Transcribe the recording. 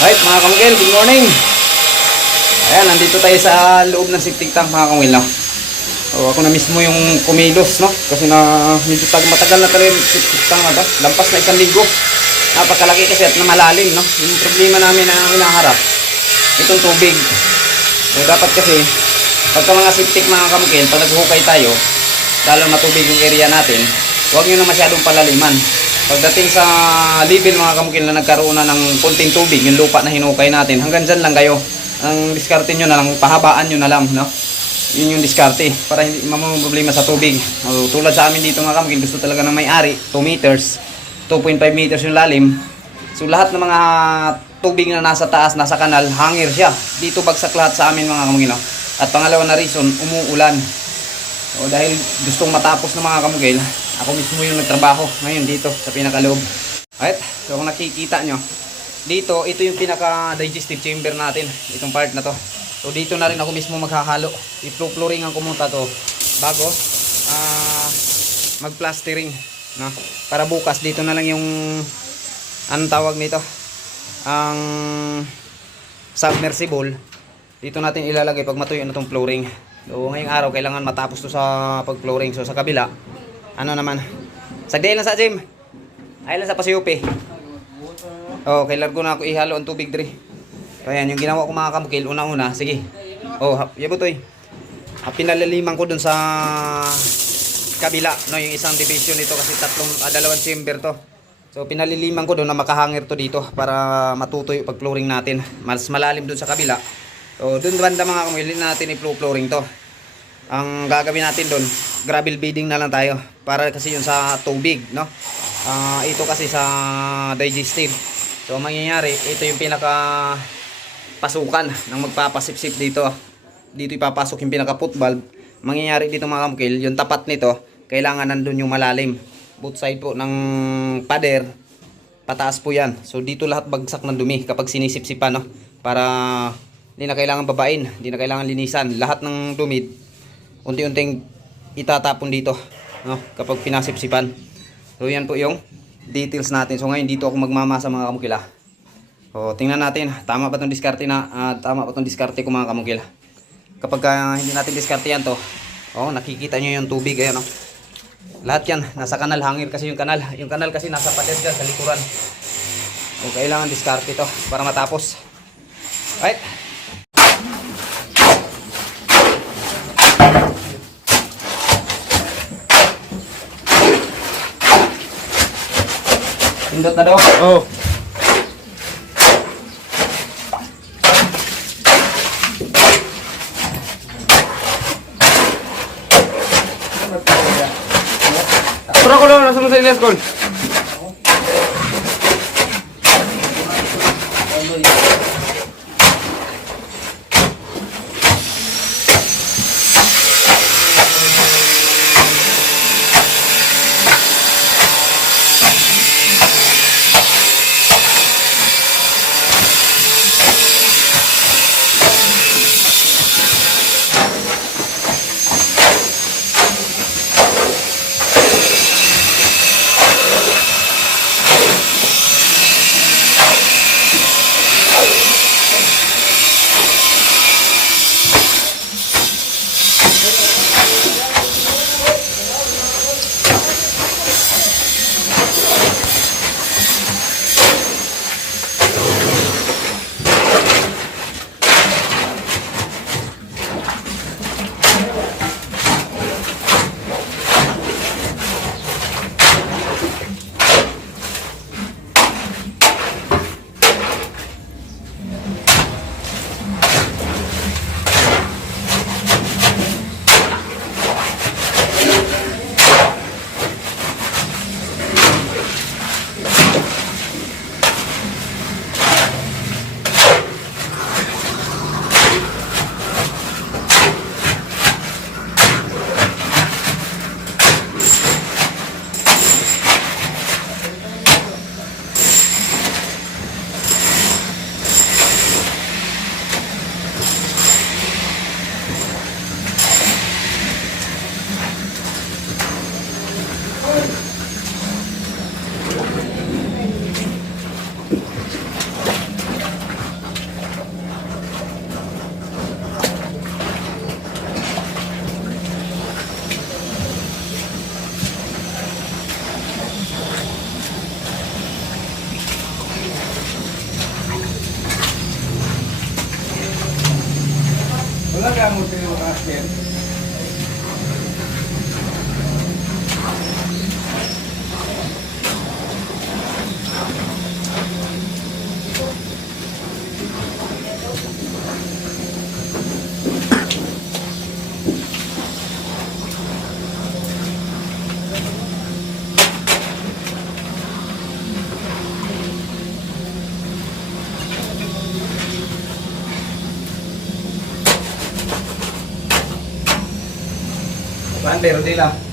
Right, mga kamugil, good morning. Ayan, nandito tayo sa loob ng septic tank mga kamugil, no? So, ako na mismo yung kumilos, no? Kasi na medyo tag matagal na talaga yung septic tank na to. Lampas na isang linggo. Napakalaki kasi at na malalim, no? Yung problema namin na hinaharap, itong tubig. So, dapat kasi, pagka mga septic mga kamugil, pag naghukay tayo, lalo matubig yung area natin, huwag nyo na masyadong palaliman. Pagdating sa level mga kamukil na nagkaroon na ng konting tubig, yung lupa na hinukay natin, hanggang dyan lang kayo. Ang diskarte nyo na lang, pahabaan nyo na lang, no? Yun yung diskarte, para hindi mamang problema sa tubig. O, tulad sa amin dito mga kamukil, gusto talaga ng may-ari, 2 meters, 2.5 meters yung lalim. So lahat ng mga tubig na nasa taas, nasa kanal, hangir siya. Dito bagsak lahat sa amin mga kamukil. no? At pangalawa na reason, umuulan. O dahil gustong matapos ng mga kamugil, ako mismo yung nagtrabaho ngayon dito sa pinakaloob. Alright, so kung nakikita nyo, dito, ito yung pinaka-digestive chamber natin, itong part na to. So dito na rin ako mismo maghahalo. I-flooringan ko muna to bago ah mag-plastering. No? Para bukas, dito na lang yung anong tawag nito? Ang submersible. Dito natin ilalagay pag matuyo na tong flooring. So ngayong araw kailangan matapos to sa pag-flooring. So sa kabila, ano naman? Sagday lang sa gym. Ay lang sa pasiyupi. Oh, kay largo na ako ihalo ang tubig dre. So ayan, yung ginawa ko mga kamukil, una-una, sige. Oh, ha- yabo toy. Ah, pinalaliman ko dun sa kabila, no, yung isang division nito kasi tatlong, ah, dalawang chamber to. So pinaliliman ko doon na makahangir to dito para matutoy pag flooring natin. Mas malalim doon sa kabila. So doon banda mga kamili natin i-flooring to. Ang gagawin natin doon, gravel bedding na lang tayo para kasi yun sa tubig, no? Ah, ito kasi sa digestive. So ang mangyayari, ito yung pinaka pasukan ng magpapasipsip dito. Dito ipapasok yung pinaka foot valve. Mangyayari dito mga kamukil, yung tapat nito, kailangan nandun yung malalim. Both side po ng pader, pataas po yan. So dito lahat bagsak ng dumi kapag sinisipsipan, no? Para hindi na kailangan babain, hindi na kailangan linisan. Lahat ng dumi, unti-unting itatapon dito, no? Kapag pinasipsipan. So yan po yung details natin. So ngayon dito ako magmamasa mga kamukila. O tingnan natin, tama ba tong diskarte na, ah, tama ba tong diskarte ko mga kamukila. Kapag ah, hindi natin diskarte yan to, oh, nakikita nyo yung tubig, ayan, oh. Lahat yan, nasa kanal, hangir kasi yung kanal. Yung kanal kasi nasa pader dyan, sa likuran. O kailangan diskarte to para matapos. Right? Pindot na daw. Oh. Pura ko lang, nasa mo sa Col. yung mga Bande, Rodila.